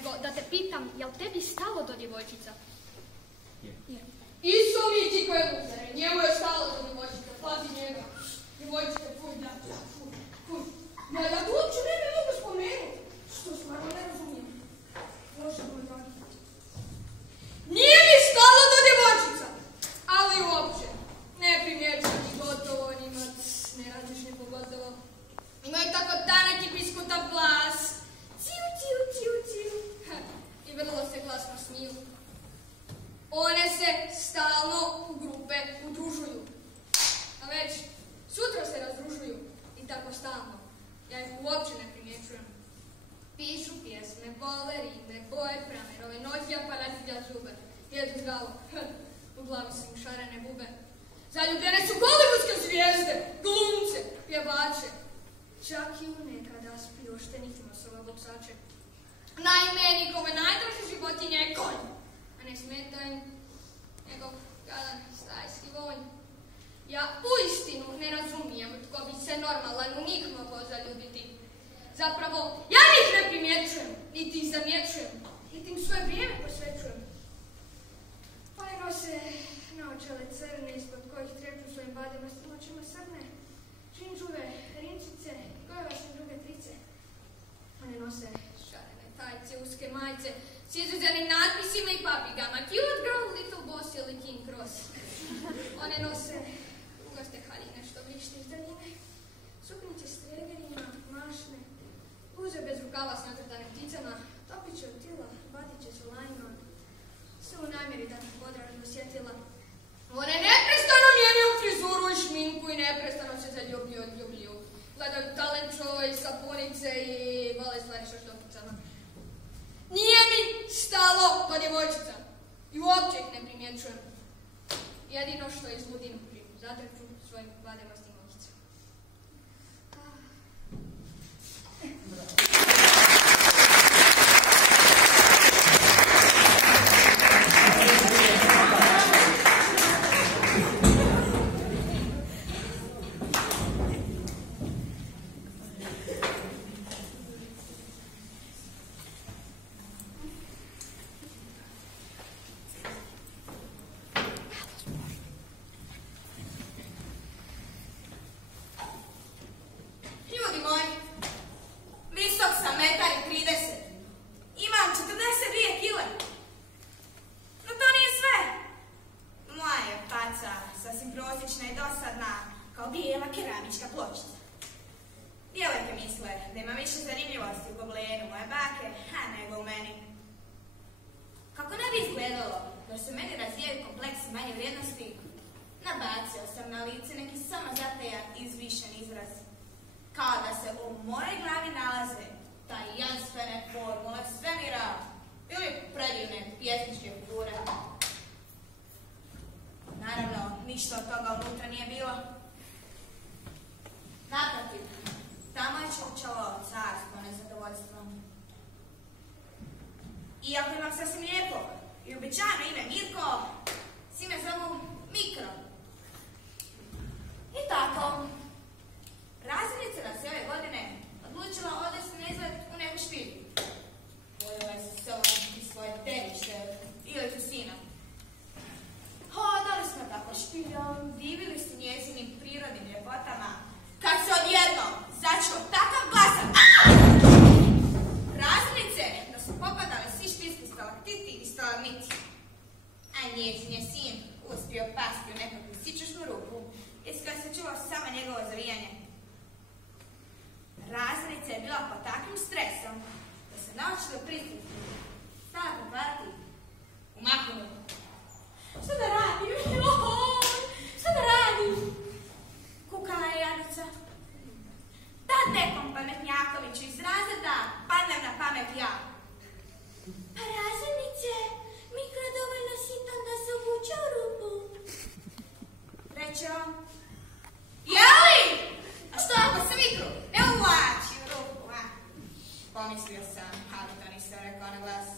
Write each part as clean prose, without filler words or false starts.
nego da te pitam, jel tebi stalo do djevojčica? Je. Iso mi ti koje luzere, njemu je stalo do djevojčica, pazi njega. Djevojčice, fuj, da, fuj. Ja to uopće ne mogu spomenuti. Što stvarno ne razumijem. Bože moj dragi. Nije mi stalo do djevojčica, ali uopće. Ne primjećujem ni gotovo, ni ne razmišljam pogotovo. Imaju tako tanak i piskutav glas. Ciu, ciu, ciu, ciu. I vrlo se glasno smiju. One se stalno u grupe udružuju. A već sutra se razdružuju. I tako stalno. Ja ih uopće ne primjećujem. Pišu pjesme, vole rime, boje pramerove, noći aparatilja zube. Jedu zdravo. U glavi su mu šarene bube. Zaljubljene su hollywoodske zvijezde, glumce, pjevače. Čak i u nekada spioštenih nosova boksače. Naime, nikome najdraže životinje je konj. A ne smeta im njegov jadan stajski vonj. Ja uistinu ne razumijem tko bi se normalan u njih mogao zaljubiti. Zapravo, ja ih ne primjećujem, niti ih zamjećujem, niti im svoje vrijeme posvećujem. Oni nose naočale crne, ispod kojih trepću svojim bademastnim očima srne, činđuve, rinčice, gojevašne druge trice. One nose šarene tajce, uske majce, s izuzenim natpisima i papigama. Cute girl, little boss ili King Cross. One nose ugaste haljine što vrište iz daljine, suknice s tregerima, mašne, bluze bez rukava s natrtanim pticama, topiće od tila, batiće s olajima, sve u namjeri da ih podražno osjetila. One neprestano mijenjaju frizuru i šminku i neprestano se zaljubljuju. Gledaju talent show i sapunice i vole stvari sa štopicama. Nije mi stalo do djevojčica i uopće ih ne primjećujem. Jedino što izludim zatrču svojim vademastim okicama. Iako imam sasvim lijepo i običajno ime Mirko, svi me zovu Mikro. I tako, razrednica nas je ove godine odlučila odvesti na izlet u neku špilju. Voljela je se sobom i svoje telište ili tu sina. Hodali smo tako špiljom, divili se njezinim prirodnim ljepotama, kad se odjednom začuo takav glasan razrednice da su popadale svi špilski stalaktiti i stalagmiti. A njezin je sin uspio pasti u nekakvu sičušnu rupu, iz koja se čulo samo njegovo zavijanje. Razrednica je bila pod takvim stresom da se naučila prisutiti, stala pretvarati u makunu. Šta da radim? Šta da radim? Kukala je jadnica. Tad nekom pametnjakoviću iz razreda padnem na pamet ja. Pa razrednice, Mikro je dovoljno sitan da se uvuče u rupu. Reče on. Jeli? A što ako se Mikro ne uvlači u rupu, a? Pomislio sam, ali to nisam rekao na glas.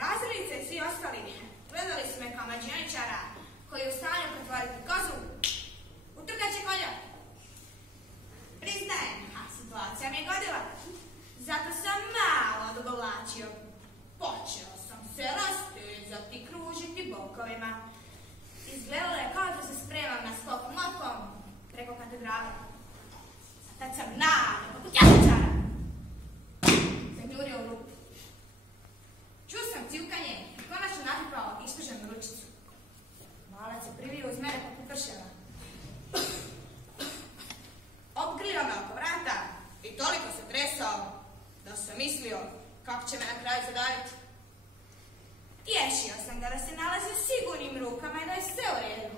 Razrednice i svi ostali gledali su me kao mađioničara koji je u stanju pretvoriti kozu u trkaće konja. Priznajem, a situacija mi je godila. Zato sam malo odugovlačio. Počeo sam se rastezati, kružiti bokovima. Izgledalo je kao da se spremam na skok motom preko katedrale. Tad sam naglo, poput jabučara, zagnjurio u rupu. Čuo sam civkanje i konačno natrpao isprženu ručicu. Malac se privio uz mene poput prševa. Obgrlio me oko vrata i toliko se tresao da sam mislio kako će me na kraju zadaviti. Tješio sam ga da se nalazi u sigurnim rukama i da je sve u redu.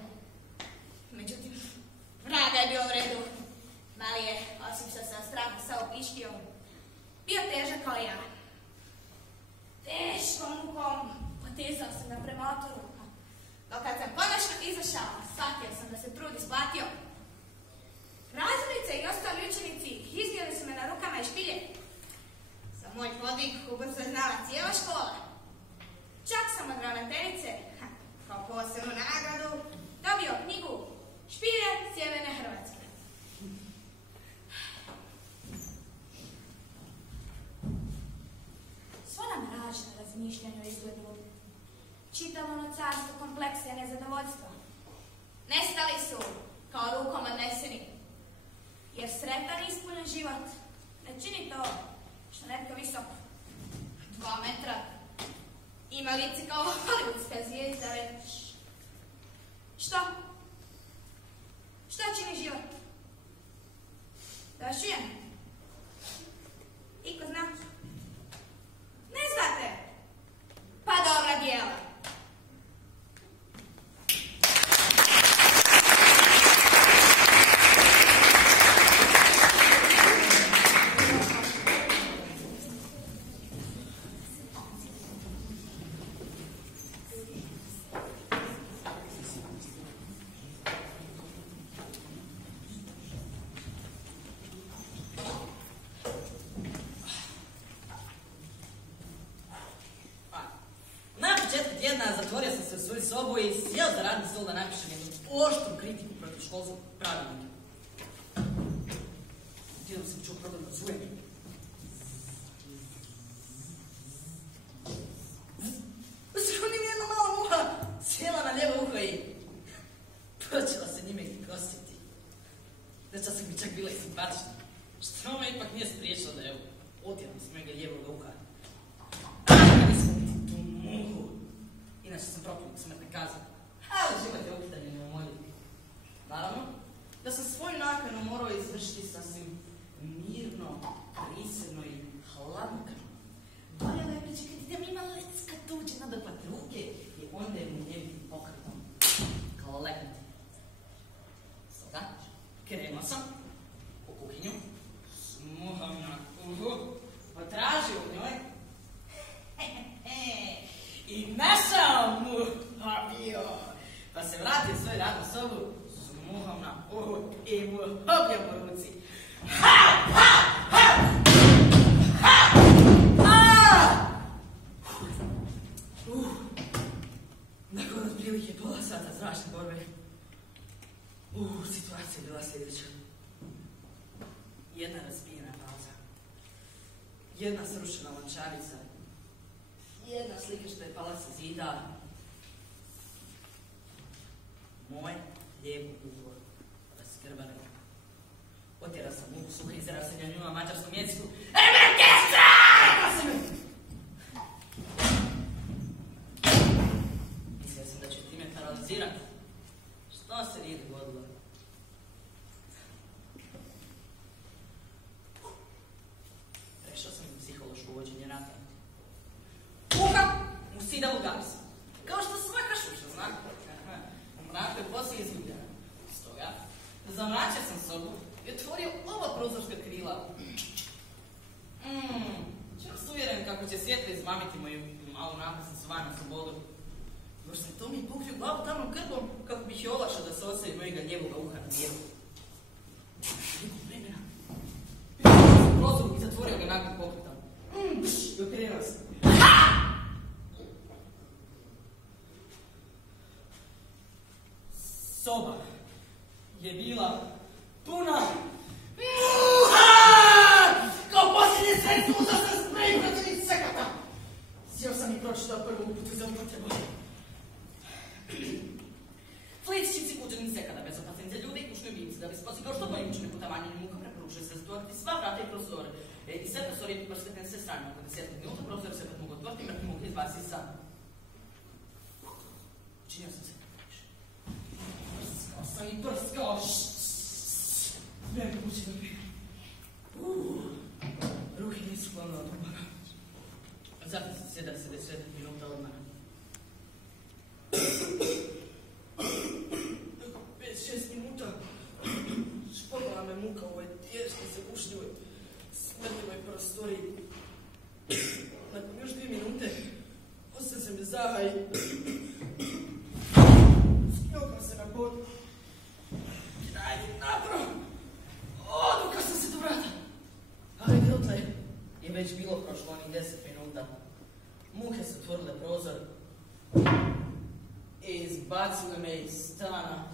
Međutim, vraga je bio u redu. Mali je, osim što se od straha sao piškio, bio težak kao ja. Teškom mukom potezao sam ga prema otvoru. Dok kad sam konačno izašao, shvatio sam da se trud isplatio. Razrednice i ostali učenici iznijeli su me na rukama i špilje. Za moj podvig ubrzo je znala cijela škola. Čak sam od ravnateljice, kao posebnu nagradu, dobio knjigu Špilje sjeverne Hrvatske. Svo nam mračna razmišljanja o izgledu. Čitavo ono carstvo kompleksa i nezadovoljstva. Nestali su kao rukom odneseni. Jer sretan i ispunjen život ne čini to što netko visok 2 metra ima lice kao hollywoodska zvijezda već. Što? Što čini život? Da vas čujem? Iko zna? Ne znate? Pa dobra djela. Zatvorio sam se u svoju sobu i sjeo za radni stol da napišem jednu oštru kritiku protiv školskog pravilnika. Htio sam čuo problem da čujem. Zruni mi jedna mala muha sjela na lijevo uho i počela se njime kositi. Deča sam mi čak bila i simpatična, što me ipak nije spriječilo da evo otjeram s mojega lijevog uha. Inače sam proključ smrtne kazne, ali život je upitan i neumoljiv. Naravno, da sam svoju nakanu morao izvršiti sasvim mirno, prisjedno i hladnokrvno. Valjalo je pričekati da mi ima lecka tuđe nadohvat ruke i onda je mu njevim pokretom kao leknuti. Stoga, krenuo sam u kuhinju, smuhao na uhu, potražio u njoj i našao mu bio. Pa se vratio u svoju radnu sobu s muhom na uhu i mu hobio po ruci. Ha! Ha! Ha! Ha! Nakon otprilike pola sata zračne borbe, situacija je bila sljedeća. Jedna razbijena pauza, jedna srušena lončarica, jedna slika što je pala sa zida. Moj lijevo uho raskrvano. Otjerao sam muku suha i izrao se nju na mađarskom jeziku. Emerkestra! Mislio sam da ću time paralizirati. Što se nije dogodilo? Prešao sam u psihološko vođenje rata. Kuham u sidavu gasu. Kao što svaka šuša zna. U mraku je poslije izgubljena. Stoga, zamračio sam sobu i otvorio oba prozorska krila. Čak sam uvjeren kako će svjetlo izmamiti moju malu napasnicu van na slobodu. Još sam to mi pokrio glavu tamnom krvom kako bih je olakšao da se ostavi mojega lijevoga uha na bijelu. Nekog vremena. Sam prozor i zatvorio ga nakon pokreta. I okrenuo sam. Soba je bila puna muha! Kao posljednje sredstvo uzao sam sprej protiv sam i pročitao prvu uputu za upotrebu. Flicičici kuđenice kada bezopasni za ljude i kućne ljubimce, da bi se postigao što bolje učine putovanje muka, preporučuje se zatvoriti sva vrata i prozore. I sve prostorije prskate na sve strane. Oko 10 minuta prozor se opet mogu otvoriti i mrtvi muka izbaci iz sana. Učinio sam se previše. Prskao sam i prskao. Vreme kući da bi. Ruke nisu hvalne od umara. Zatim se sjeda se 10 minuta odmara. 5-6 minuta. Špogala me muka u ovoj tješnoj zagušljivoj, smrdljivoj prostoriji. Nakon još 2 minute osjeća se me zaha i skljokao se na pod. Krajnji napro. Odvukao sam se do vrata. Ali dotle je već bilo prošlo onih 10 minuta. Muhe su otvorile prozor i izbacile me iz stana.